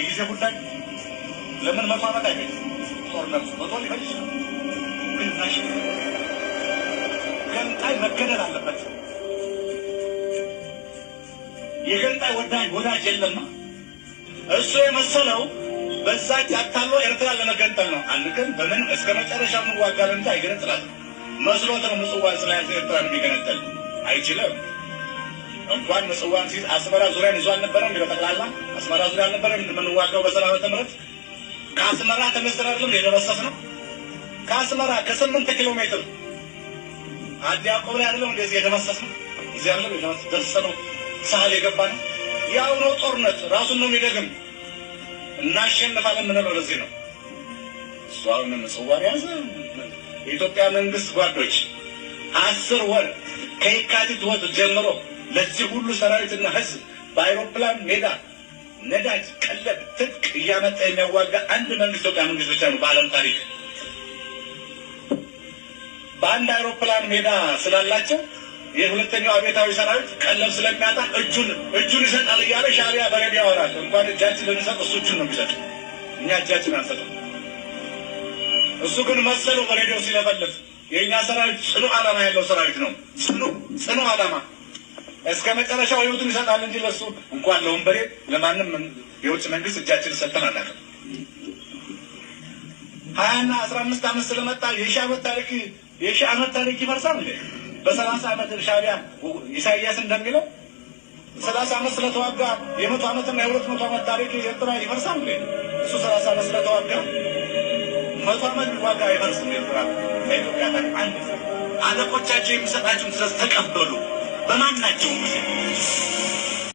የጊዜ ጉዳይ ለምን መቶ ዓመት አይገኝ ጦርነት መቶ ሊሆን ይችላል። ግን ናሽ ገንጣይ መገደል አለበት። የገንጣይ ወዳጅ የለማ። እሱ የመሰለው በዛች አታሎ ኤርትራ ለመገንጠል ነው። አንድ ቀን በምን እስከ መጨረሻው እንዋጋለን እንጂ አይገነጥላትም መስሎት ነው። ምጽዋን ስለያዘ ኤርትራን የሚገነጠል አይችልም። እንኳን ምጽዋን ሲይዝ አስመራ ዙሪያን ይዞ አልነበረም? በጠቅላላ አስመራ ዙሪያ አልነበረም የምንዋጋው በ70 ከአስመራ ተነስተን አይደለም የደረሰስነው። ከአስመራ ከ8 ኪሎ ሜትር አዲ ያዕቆብ ላይ አይደለም እንደዚህ የደረሰስነው። እዚህ አይደለም የደረሰነው ሳህል የገባነው። ያው ነው ጦርነት ራሱን ነው የሚደግም። እናሸንፋለን የምንለው ለዚህ ነው። እሱ አሁን ምጽዋን ያዘ። የኢትዮጵያ መንግስት ጓዶች 10 ወር ከየካቲት ወር ጀምሮ ለዚህ ሁሉ ሰራዊትና ህዝብ በአይሮፕላን ሜዳ ነዳጅ፣ ቀለብ፣ ትጥቅ እያመጣ የሚያዋጋ አንድ መንግስት ኢትዮጵያ መንግስት ብቻ ነው በዓለም ታሪክ። በአንድ አይሮፕላን ሜዳ ስላላቸው የሁለተኛው አብዮታዊ ሰራዊት ቀለብ ስለሚያጣ እጁን ይሰጣል እያለ ሻዕቢያ በሬዲዮ ያወራል። እንኳን እጃችን ልንሰጥ እሱ እጁን ነው የሚሰጥ፣ እኛ እጃችን አንሰጥም። እሱ ግን መሰለው በሬዲዮ ሲለፈልፍ የእኛ ሰራዊት ጽኑ ዓላማ ያለው ሰራዊት ነው። ጽኑ ዓላማ እስከ መጨረሻው ህይወቱን ይሰጣል እንጂ ለሱ እንኳን ለወንበሬ ለማንም የውጭ መንግስት እጃችን ሰጥተን አናውቅም። 20 እና 15 ዓመት ስለመጣ የሺህ ዓመት ታሪክ ይፈርሳል እንዴ? በ30 ዓመት ሻዕቢያ ኢሳይያስ እንደሚለው 30 ዓመት ስለተዋጋ የ100 ዓመትና የ200 ዓመት ታሪክ ኤርትራ ይፈርሳል እንዴ? እሱ 30 ዓመት ስለተዋጋ 100 ዓመት ሊዋጋ አይፈርስም። ኤርትራ ከኢትዮጵያ ጋር አንድ አለቆቻቸው የሚሰጣቸውን ትዕዛዝ ተቀበሉ። በማናቸውም ጊዜ